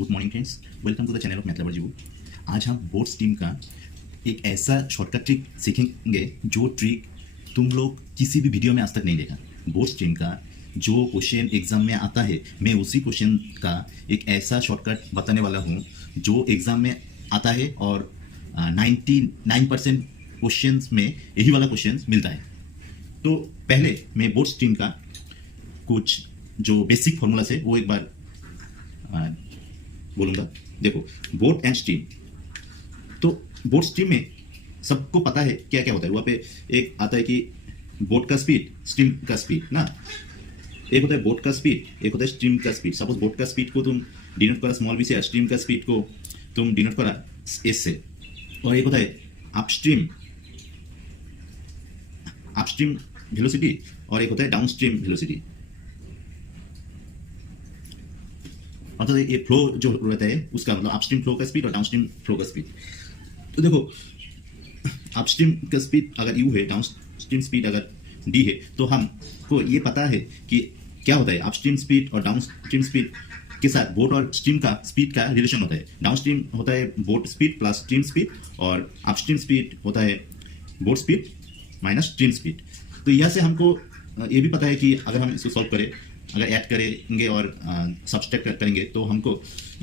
Good morning friends, welcome to the channel of math lover Jeevu. आज हम board stream का एक ऐसा शॉर्टकट ट्रिक सीखेंगे जो ट्रिक तुम लोग किसी भी वीडियो में आज तक नहीं देखा। बोर्ड स्ट्रीम का जो क्वेश्चन एग्जाम में आता है, मैं उसी क्वेश्चन का एक ऐसा शॉर्टकट बताने वाला हूँ जो एग्जाम में आता है और 99% क्वेश्चन में यही वाला क्वेश्चन मिलता है। तो पहले मैं बोर्ड स्ट्रीम का कुछ जो बेसिक फॉर्मूला है वो एक बार बोलूंगा। देखो, बोट एंड स्ट्रीम, तो बोट स्ट्रीम में सबको पता है क्या क्या होता है। वहाँ पे एक आता है कि बोट का स्पीड, स्ट्रीम का स्पीड ना। एक होता है बोट का स्पीड, एक होता है स्ट्रीम का स्पीड। सपोज बोट का स्पीड को तुम डिनोट करा स्मॉल बी से, स्ट्रीम का स्पीड को तुम डिनोट करा एस से। और एक होता है अपस्ट्रीम वेलोसिटी और एक होता है डाउनस्ट्रीम वेलोसिटी। मतलब ये फ्लो जो रहता है उसका मतलब अपस्ट्रीम फ्लो का स्पीड और डाउनस्ट्रीम फ्लो का स्पीड। तो देखो, अपस्ट्रीम का स्पीड अगर यू है, डाउनस्ट्रीम स्पीड अगर डी है, तो हमको ये पता है कि क्या होता है अपस्ट्रीम स्पीड और डाउनस्ट्रीम स्पीड के साथ बोट और स्ट्रीम का स्पीड का रिलेशन होता है। डाउनस्ट्रीम होता है boat speed plus stream speed और अपस्ट्रीम स्पीड होता है boat speed minus stream speed. तो यह से हमको ये भी पता है कि अगर हम इसको सॉल्व करें, अगर ऐड करेंगे और सब्सट्रैक्ट करेंगे तो हमको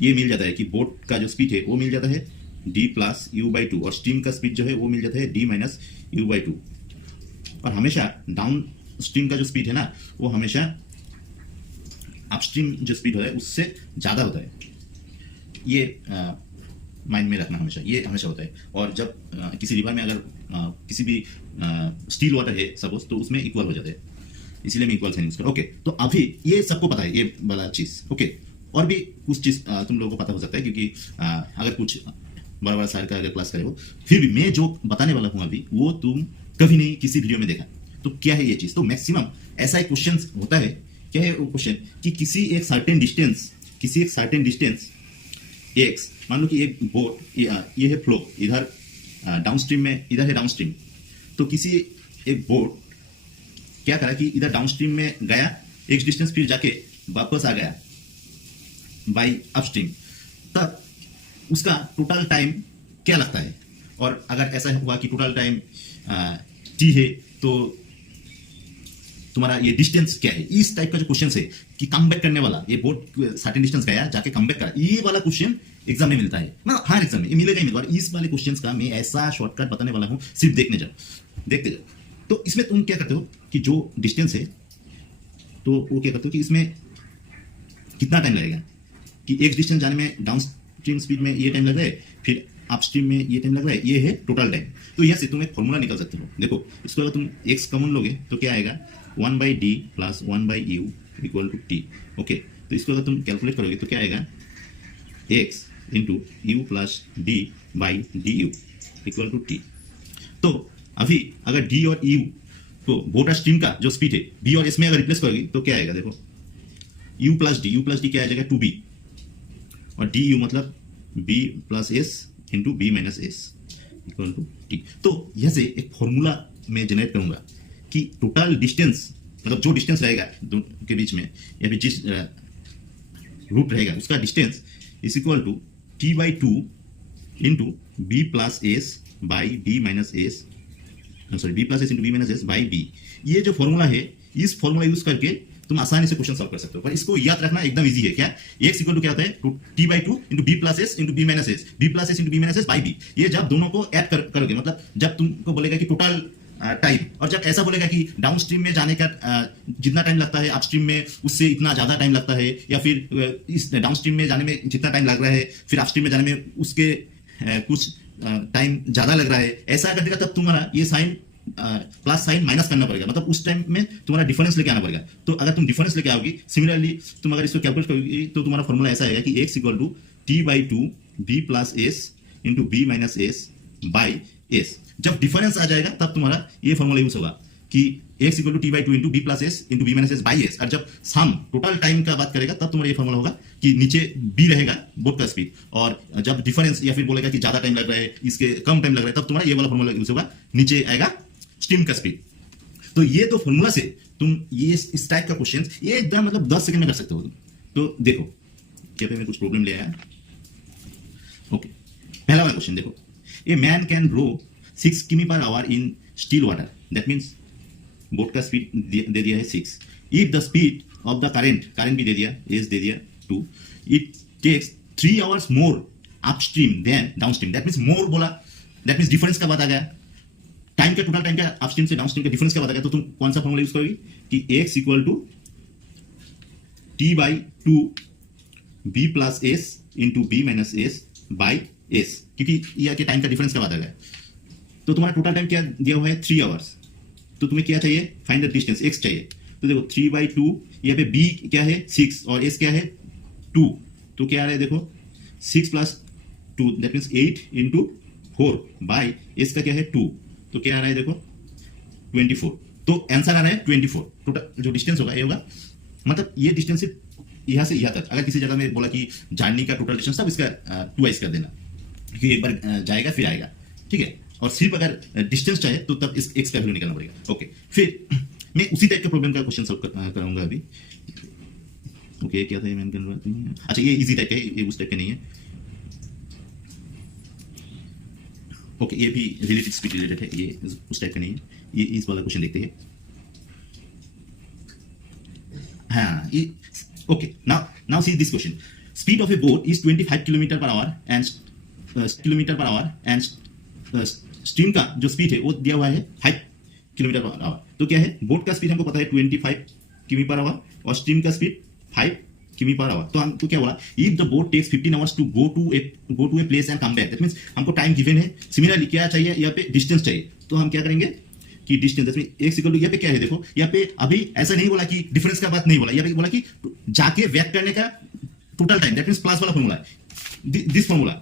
ये मिल जाता है कि बोट का जो स्पीड है वो मिल जाता है d plus you by two और स्ट्रीम का स्पीड जो है वो मिल जाता है d minus you by two. और हमेशा डाउन स्ट्रीम का जो स्पीड है ना वो हमेशा अपस्ट्रीम जो स्पीड होता है उससे ज़्यादा होता है। ये माइंड में रखना हमेशा, ये हमेशा होता है। और जब किसी रिवर में अगर किसी भी स्टील वाटर है सपोज, तो उसमें इक्वल हो जाता है, इसलिए मैं इक्वल साइन यूज करूँ। ओके, तो अभी ये सबको पता है ये वाला चीज। ओके, और भी कुछ चीज तुम लोगों को पता हो सकता है क्योंकि अगर कुछ बड़ा बड़ा सार का अगर क्लास करे हो, फिर भी मैं जो बताने वाला हूँ अभी वो तुम कभी नहीं किसी वीडियो में देखा। तो क्या है ये चीज? तो मैक्सिमम ऐसा एक क्वेश्चन होता है। क्या है वो क्वेश्चन कि किसी एक सर्टेन डिस्टेंस एक्स, मान लो कि एक बोट ये है फ्लो, इधर डाउनस्ट्रीम में, इधर है डाउनस्ट्रीम। तो किसी एक बोट क्या करा कि इधर डाउनस्ट्रीम में गया एक डिस्टेंस, फिर जाके वापस आ गया बाई अपस्ट्रीम, तब उसका टोटल टाइम क्या लगता है? और अगर ऐसा हुआ कि टोटल टाइम टी है तो तुम्हारा ये डिस्टेंस क्या है? इस टाइप का जो क्वेश्चन है कि कम बैक करने वाला, ये बोट सर्टेन डिस्टेंस गया जाके कम बैक करा, ये वाला क्वेश्चन एग्जाम में मिलता है ना। हर एग्जाम में ये मिलेगा ही मिलेगा। और इस वाले क्वेश्चन का मैं ऐसा शॉर्टकट बताने वाला हूँ, सिर्फ देखते जाओ। तो इसमें तुम क्या करते हो कि जो डिस्टेंस है तो वो क्या करते हो कि इसमें कितना टाइम लगेगा कि एक डिस्टेंस जाने में डाउन स्ट्रीम स्पीड में ये टाइम लग रहा है, फिर अपस्ट्रीम में ये टाइम लग रहा है, ये है टोटल टाइम। तो यहाँ से तुम एक फॉर्मूला निकाल सकते हो। देखो, इसको अगर तुम एक्स कॉमन लोगे तो क्या आएगा 1/d plus 1/u equal to T. Okay, तो इसको अगर तुम कैलकुलेट करोगे तो क्या आएगा X into U plus D by D U equal to T. तो अभी अगर d और u को बोट स्ट्रीम का जो स्पीड है b और s में अगर रिप्लेस करोगे तो क्या आएगा? देखो, u प्लस डी क्या आ जाएगा 2b, और du मतलब b plus s into b minus s equal to t। तो यह से एक फॉर्मूला में जनरेट करूंगा कि टोटल डिस्टेंस, मतलब जो डिस्टेंस रहेगा दोनों के बीच में या फिर जिस रूट रहेगा उसका distance is equal to t by two into b plus s by b minus s, sorry b plus S into B minus S by B. ये जो फॉर्मूला है, इस फॉर्मूला यूज करके तुम आसानी से क्वेश्चन सॉल्व कर सकते हो। पर इसको याद रखना एकदम इजी है। क्या एक्स इक्वल टू क्या होता है? T by two into B plus S into B minus S, B plus S into B minus S by B. ये जब दोनों को ऐड करोगे, मतलब जब तुमको बोलेगा कि टोटल टाइम, और जब ऐसा बोलेगा कि डाउन स्ट्रीम में जाने का जितना टाइम लगता है अपस्ट्रीम में उससे इतना ज्यादा टाइम लगता है, या फिर इस डाउन स्ट्रीम में जाने में जितना टाइम लग रहा है फिर अपस्ट्रीम में जाने में उसके कुछ टाइम ज्यादा लग रहा है, ऐसा कर देगा, तब तुम्हारा ये साइन प्लस साइन माइनस करना पड़ेगा। मतलब उस टाइम में तुम्हारा डिफरेंस लेके आना पड़ेगा। तो अगर तुम डिफरेंस लेके आओगी, सिमिलरली तुम अगर इसको कैलकुलेट करोगी तो तुम्हारा फॉर्मूला ऐसा आएगा कि X equal to T by two B plus S into B minus S by S. जब डिफरेंस आ जाएगा तब तुम्हारा ये फॉर्मूला यूज होगा कि X equal to T by two into B plus S into B minus S by S. और जब सम टोटल टाइम का बात करेगा तब तुम्हारा ये फॉर्मूला होगा कि नीचे बी रहेगा बोट का स्पीड, और जब डिफरेंस या फिर बोलेगा कि ज्यादा टाइम लग रहा है, इसके कम टाइम लग रहा है, तब तुम्हारा ये वाला फॉर्मूला यूज होगा, नीचे आएगा स्ट्रीम का स्पीड। तो ये तो फॉर्मूला से तुम ये इस टाइप का क्वेश्चन ये एकदम मतलब 10 सेकंड में कर सकते हो तुम। तो देखो, यहाँ पे मैं कुछ प्रॉब्लम ले आया। ओके, पहला वाला क्वेश्चन देखो, a man can row 6 km per hour in still water, that means boat का स्पीड दे दिया है 6। If the speed of the current भी दे दिया, एस दे दिया 2, it takes 3 hours more upstream than downstream, that means more बोला, दैट मीन्स डिफरेंस का बात आ गया, टाइम का टोटल टाइम का अपस्ट्रीम से डाउनस्ट्रीम का डिफरेंस का बात आ गया। तो तुम कौन सा फॉर्मूला यूज करोगी कि x equal to t/2 b plus s into b minus s by s, क्योंकि यह के टाइम का डिफरेंस का बात आ गया। तो तुम्हारा टोटल टाइम क्या दिया हुआ है 3 आवर्स, तो तुम्हें क्या चाहिए, फाइंड द डिस्टेंस x चाहिए। तो देखो 3/2, यहाँ पे b क्या है 6 और s क्या है 2, तो क्या आ रहा है देखो 6 plus 2 that means 8 into 4 by s का क्या है 2, तो क्या आ रहा है देखो 24। तो आंसर आ रहा है 24। टोटल जो डिस्टेंस होगा ये होगा, मतलब ये डिस्टेंस यहाँ से यहाँ तक। अगर किसी जगह में बोला कि जर्नी का टोटल डिस्टेंस तब इसका 2x कर देना, क्योंकि एक बार जाएगा फिर आएगा, ठीक है। और सिर्फ अगर डिस्टेंस चाहिए तो तब इस x का वैल्यू निकालना पड़ेगा। ओके, फिर मैं उसी टाइप के प्रॉब्लम का क्वेश्चन सॉल्व कराऊंगा अभी। ओके, क्या था ये मैंने करना, अच्छा ये इजी टाइप का है, ये उस टाइप का नहीं है। ओके, ये भी रिलेटिव स्पीड रिलेटेड है, ये उस टाइप का नहीं है। ये इस वाला क्वेश्चन देखते हैं। हाँ, ये okay, now see this question, speed of a boat is 25 kilometre per hour and stream का जो स्पीड है वो दिया हुआ है 5 किलोमीटर पर आवर। तो क्या है, बोट का स्पीड हमको पता है 25 किमी पर आवर और स्ट्रीम का स्पीड 5 किमी पर आवर। तो हमको क्या बोला, if the boat takes 15 hours to go to a place and come back, that means हमको टाइम गिवन है। सिमिलरली क्या चाहिए, यहाँ पे डिस्टेंस चाहिए, तो हम क्या करेंगे कि डिस्टेंस में x इक्वल टू, यहाँ पे क्या है देखो, यहाँ पे अभी ऐसा नहीं बोला कि डिफरेंस का बात नहीं बोला, यहाँ पे बोला कि जाके बैक करने का total time, that means plus वाला फॉर्मूला है, दिस फॉर्मूला।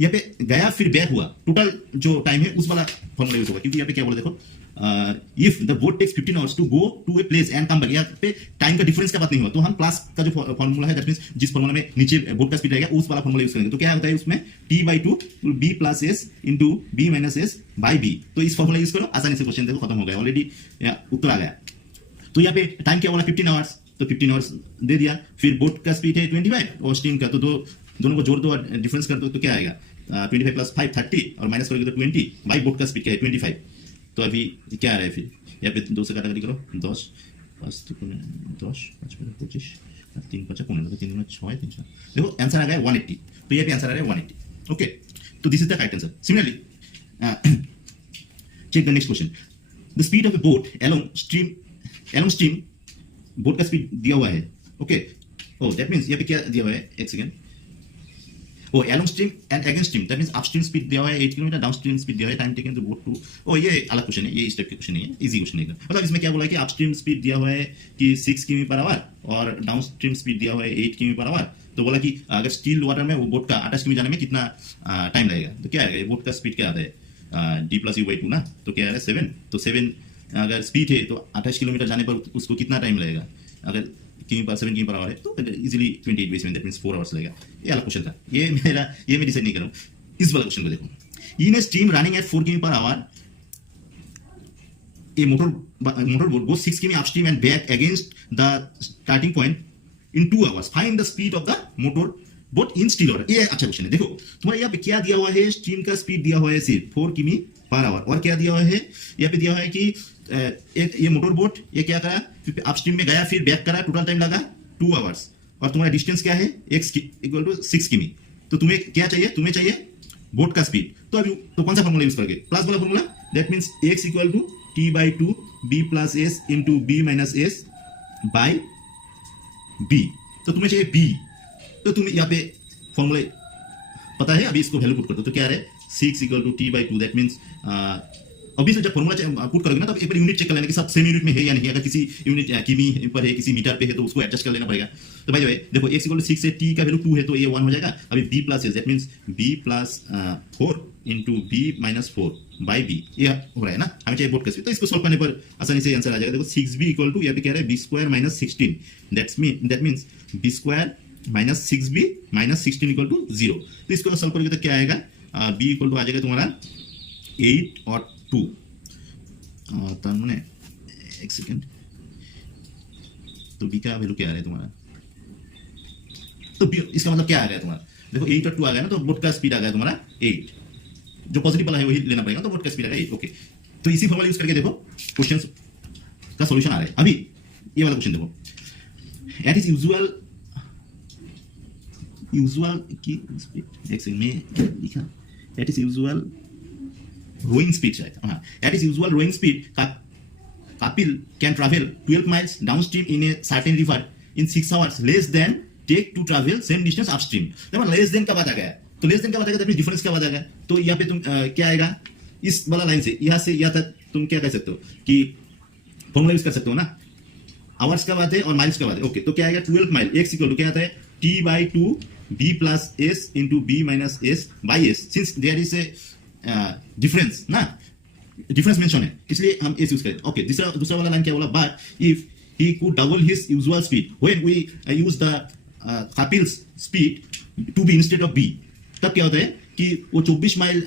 यहाँ पे गया फिर बैक हुआ, टोटल जो टाइम है उस वाला फॉर्मूला यूज होगा, क्योंकि यहाँ पे क्या बोला देखो, if the boat takes 15 hours to go to a place and come back, यहाँ पे टाइम का डिफरेंस का बात नहीं हुआ, तो हम प्लस का जो फॉर्मूला है दैट मींस जिस फॉर्मूला में नीचे बोट का स्पीड रहेगा उस वाला फॉर्मूला यूज करेंगे। तो क्या होता है उसमें t/2 b plus s into b minus s by b। तो इस फॉर्मूला यूज करो, आसानी से क्वेश्चन देखो खत्म हो गया, ऑलरेडी उत्तर आ गया। तो यहाँ पे टाइम क्या बोला 15 आवर्स, तो 15 आवर्स दे दिया, फिर बोट का स्पीड है 25 और स्टीम का, तो दोनों को जोड़ दो और डिफरेंस कर दो, तो क्या आएगा 25 प्लस 5 30 और माइनस करोगे तो 20 बाई बोट का स्पीड क्या है 25। तो अभी क्या आ रहा है, फिर यहाँ पे 2 से काटाकाटी करो, 10 5 10 5 25 3 5 15 3 6 3 देखो आंसर आ गया 180। तो ये भी आंसर आ रहा है 180। ओके, तो this is the correct answer. Similarly check the next question, the speed of a boat along stream, boat का स्पीड दिया हुआ है। ओके, ओ दैट मींस यहाँ पे क्या दिया हुआ है, एक second, oh along stream and against stream, that means upstream speed दिया हुआ है 8 किलोमीटर, डाउनस्ट्रीम स्पीड दिया हुआ है, time taken to boat two, ओ ये अलग क्वेश्चन है, ये इस टाइप के क्वेश्चन नहीं है, इजी क्वेश्चन है। मतलब इसमें क्या बोला है कि अपस्ट्रीम स्पीड दिया हुआ है कि 6 किमी पर आवर और डाउनस्ट्रीम स्पीड दिया हुआ है 8 किमी पर आवर। तो बोला कि अगर स्टिल वाटर में वो बोट का 28 किमी जाने में कितना टाइम लगेगा, तो क्या है बोट का स्पीड क्या आता है d+u/2 ना, तो क्या है 7। तो 7 अगर स्पीड है तो 28 किलोमीटर जाने पर उसको कितना टाइम लगेगा, अगर 7 किमी पर आवर है तो इजीली 28/7 दैट मींस 4 आवर्स लगेगा। ये अलग क्वेश्चन था, ये मैं डिसाइड नहीं करूँ। इस वाला क्वेश्चन को देखो, इन ए स्ट्रीम रनिंग एट 4 किमी per our A motor boat गोस 6 किमी upstream and back against the starting point in 2 hours, find the speed of the motor boat in still water. ये अच्छा क्वेश्चन है। देखो तुम्हारे यहाँ पे क्या दिया हुआ है, स्ट्रीम का स्पीड दिया हुआ है सिर्फ 4 किमी पर आवर, और क्या दिया हुआ है, यहाँ पे दिया हुआ है कि ये मोटर बोट ये क्या करा, अपस्ट्रीम में गया फिर बैक करा, टोटल टाइम लगा 2 आवर्स, और तुम्हारा डिस्टेंस क्या है x इक्वल टू 6 किमी। तो तुम्हें क्या चाहिए, तुम्हें चाहिए बोट का स्पीड। तो अभी तो कौन सा फॉर्मूला यूज करोगे, प्लस वाला formula, that means x equal to t/2 b plus s into b minus s by b। तो तुम्हें चाहिए b, तो तुम्हें यहाँ पे फॉर्मूला पता है, अभी इसको वैल्यू पुट कर दो, तो क्या है 6 equal to t/2, that means अभी से जब फॉर्मूला पुट करोगे ना तब एक बार यूनिट चेक कर लेना कि सब सेम यूनिट में है या नहीं। अगर किसी यूनिट किमी पर है, किसी मीटर पे है, तो उसको एडजस्ट कर लेना पड़ेगा। तो भाई देखो x इक्वल टू 6 से t का वैल्यू 2 है, तो ये 1 हो जाएगा। अभी b plus s that means b plus 4 into b minus 4 by b, ये हो रहा है ना, हमें चाहिए बोट का स्पीड। तो इसको सॉल्व करने पर आसानी से आंसर आ जाएगा। देखो 6b इक्वल टू यहाँ पे क्या है b square minus 16, that means b square minus 6b minus 16 equal to 0। तो इसको सॉल्व करोगे तो क्या आएगा, b इक्वल टू आ जाएगा तुम्हारा 8 और 2, तार मैंने एक सेकेंड, तो b का वैल्यू क्या आ रहा है तुम्हारा तो इसका मतलब क्या आ गया तुम्हारा, देखो 8 और 2 आ गया ना, तो बोट का स्पीड आ गया तुम्हारा 8, जो पॉजिटिव वाला है वही लेना पड़ेगा, तो बोट का स्पीड आ गया 8। ओके, तो इसी फॉर्मूला यूज करके देखो क्वेश्चन का सॉल्यूशन आ रहा है। अभी ये वाला क्वेश्चन देखो, एट इज यूजुअल की स्पीड, एक सेकंड में लिखा, at his usual rowing speed शायद, हाँ, at his usual rowing speed Kapil can travel 12 miles downstream in a certain river in 6 hours less than take to travel same distance upstream। देखो less than का बात आ गया, तो less than का बात आ गया, तो डिफरेंस का बात आ गया, तो यहाँ पे तुम क्या आएगा, इस वाला लाइन से यहाँ तक तुम क्या कह सकते हो कि फॉर्मूला यूज कर सकते हो ना, आवर्स का बात है और माइल्स का बात है। ओके, तो क्या आएगा 12 माइल एक्स इक्वल टू क्या आता है t/2 b plus S into B minus S by S, since there is a difference ना, डिफरेंस मेंशन है इसलिए हम एस यूज करें। ओके, दूसरा वाला लाइन क्या बोला, but if he could double his usual speed when we use the Kapil's speed to be instead of B, तब क्या होता है कि वो 24 माइल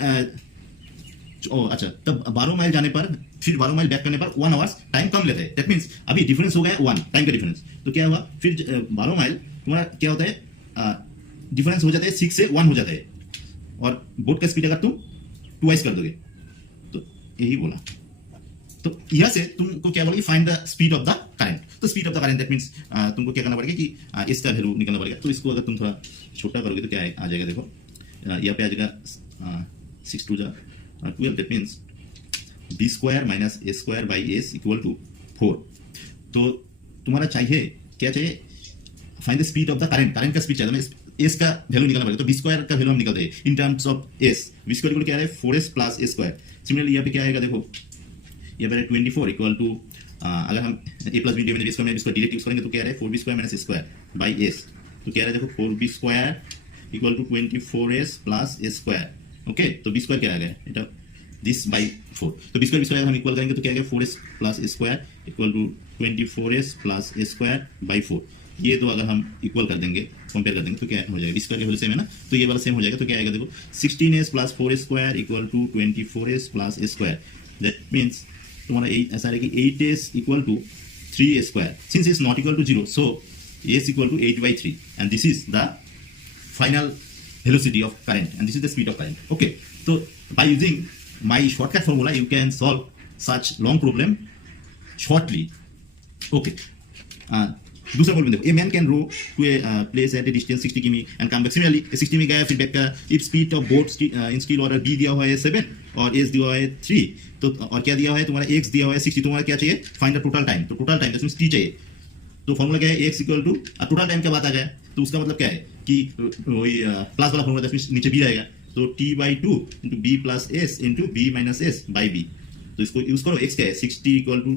अच्छा, तब 12 माइल जाने पर फिर 12 माइल बैक करने पर 1 आवर्स टाइम कम लेते हैं। दैट मींस अभी डिफरेंस हो गया 1 टाइम का डिफरेंस, तो क्या हुआ फिर 12 माइल तुम्हारा क्या होता है, डिफरेंस हो जाता है 6 से 1 हो जाता है, और बोट का स्पीड अगर तुम 2x कर दोगे, तो यही बोला। तो यहां से तुमको क्या बोलेगी, find the speed of the current. तो speed of the current that means तुमको क्या करना पड़ेगा कि इसका वैल्यू निकालना पड़ेगा। तो इसको अगर तुम थोड़ा छोटा करोगे तो क्या आ जाएगा, देखो यहाँ पे आ जाएगा 6 2 12, that means b square minus a square by S equal to 4। तो तुम्हारा चाहिए क्या चाहिए, find the speed of the current, current का स्पीड चाहिए, एस का वैल्यू निकालना पड़ेगा। तो बी स्क्वायर का वैल्यू हम निकालते हैं in terms of S, B square equal क्या है 4s प्लस ए स्क्वायर। सिमिलरली यहाँ पे क्या आएगा, देखो यहाँ पे 24 इक्वल टू अगर हम a plus B divided by square में इसको डायरेक्ट यूज करेंगे तो क्या है 4b square minus a square by S. तो क्या है, देखो 4b square equal to 24s plus a square. Okay, तो b स्क्वायर क्या आ गया, इट दिस बाई 4, तो b स्क्वायर हम इक्वल करेंगे तो क्या आ गया 4s plus a square equal to 24s plus a square by 4। ये दो अगर हम इक्वल कर देंगे, कंपेयर कर देंगे, तो क्या हो जाएगा, बी स्क्वायर के वैल्यू सेम है ना, तो ये वाला सेम हो जाएगा। तो क्या आएगा, देखो 16s plus 4 square equal to 24s plus a square. That means तुम्हारा ऐसा है कि 8s equal to 3 square, since is not equal to 0, so s equal to 8/3, and this is the final velocity of current and this is the speed of current. Okay, so by using my shortcut formula you can solve such long problem shortly. Okay, दूसरा problem देखो, a man can row to a place at a distance 60 किमी and come back. Similarly 60 में गया फिर back का, if speed of boat in steel order b दिया हुआ है 7 और s दिया हुआ है 3, तो और क्या दिया हुआ है तुम्हारा x दिया हुआ है 60, तुम्हारा क्या चाहिए, फाइंड द टोटल टाइम। तो टोटल टाइम दैट t चाहिए, तो फॉर्मूला क्या है x equal to total time का बात आ गया, तो उसका मतलब क्या है कि वही प्लस वाला फॉर्मूला दैट नीचे b रहेगा, तो t/2 into b plus s into b minus s by b। तो इसको यूज करो, x क्या है 60 इक्वल टू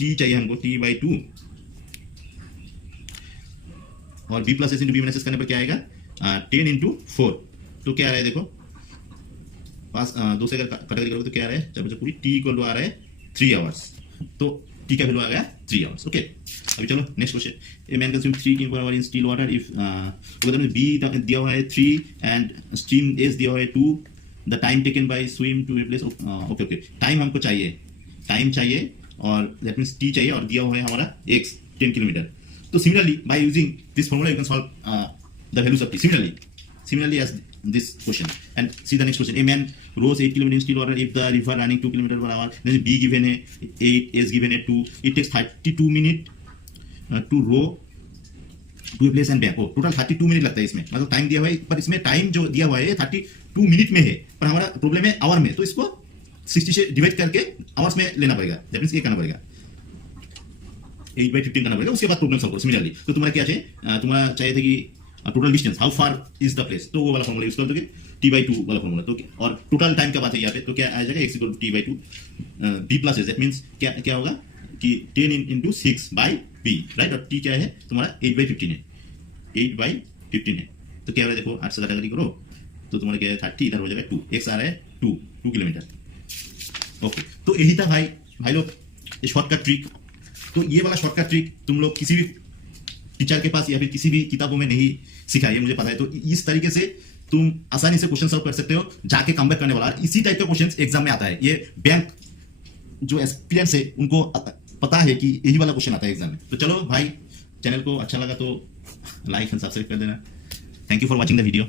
t चाहिए हमको t/2 और b plus s into b minus s करने पर क्या आएगा 10 इंटू 4। तो क्या आ रहा है, देखो पास 2 से अगर कैटेगरी करोगे तो क्या आ रहा है, जब पूरी t इक्वल टू आ रहा है 3 आवर्स, तो t का वैल्यू आ गया 3 आवर्स। ओके, अभी चलो next question, a man consume 3 kg per hour in still water if उधर में b दिया हुआ है 3 एंड स्टीम s दिया हुआ है 2, the time taken by swim to replace. Okay, टाइम हमको चाहिए और दैट मींस t चाहिए और दिया हुआ है हमारा x 10 किलोमीटर। तो similarly by using this formula you can solve the values of t similarly as this question, and see the next question, a man rows 8 km in still water if the river running 2 km per hour, then b given a 8, s given a 2, it takes 32 minutes to row to a place and back। Total 32 minute लगता है इसमें, मतलब time दिया हुआ है, पर इसमें time जो दिया हुआ है 32 मिनट में है, पर हमारा प्रॉब्लम है आवर में, तो इसको 60 से डिवाइड करके आवर्स में लेना पड़ेगा। दैट मींस ये करना पड़ेगा 8/15 करना पड़ेगा, उसके बाद प्रॉब्लम सॉल्व करो। सिमिलरली तो तुम्हारा क्या चाहिए, तुम्हारा चाहिए था कि total distance how far is the place, तो वो वाला फॉर्मूला यूज कर दोगे t/2 वाला फॉर्मूला। तो और टोटल टाइम का बात है यहाँ पे, तो क्या आ जाएगा x equal to t/2 b plus s, that means क्या होगा कि 10 इंटू 6 बाई b, राइट, और t क्या है तुम्हारा 8/15 है, 8/15 है। तो क्या हो रहा है, देखो 8 से कैटेगरी करो तो तुम्हारा क्या है 30, इधर हो जाएगा 2, x आ रहा है 2 किलोमीटर। ओके, तो यही था भाई लोग ये शॉर्टकट ट्रिक। तो ये वाला शॉर्टकट ट्रिक तुम लोग किसी भी टीचर के पास या फिर किसी भी किताबों में नहीं सीखा, ये मुझे पता है। तो इस तरीके से तुम आसानी से क्वेश्चन सॉल्व कर सकते हो, जाके कमबैक करने वाला। इसी टाइप का क्वेश्चन एग्जाम में आता है, ये बैंक जो एक्सपीरियंस है उनको पता है कि यही वाला क्वेश्चन आता है एग्जाम में। तो चलो भाई, चैनल को अच्छा लगा तो लाइक एंड सब्सक्राइब कर देना। Thank you for watching the video.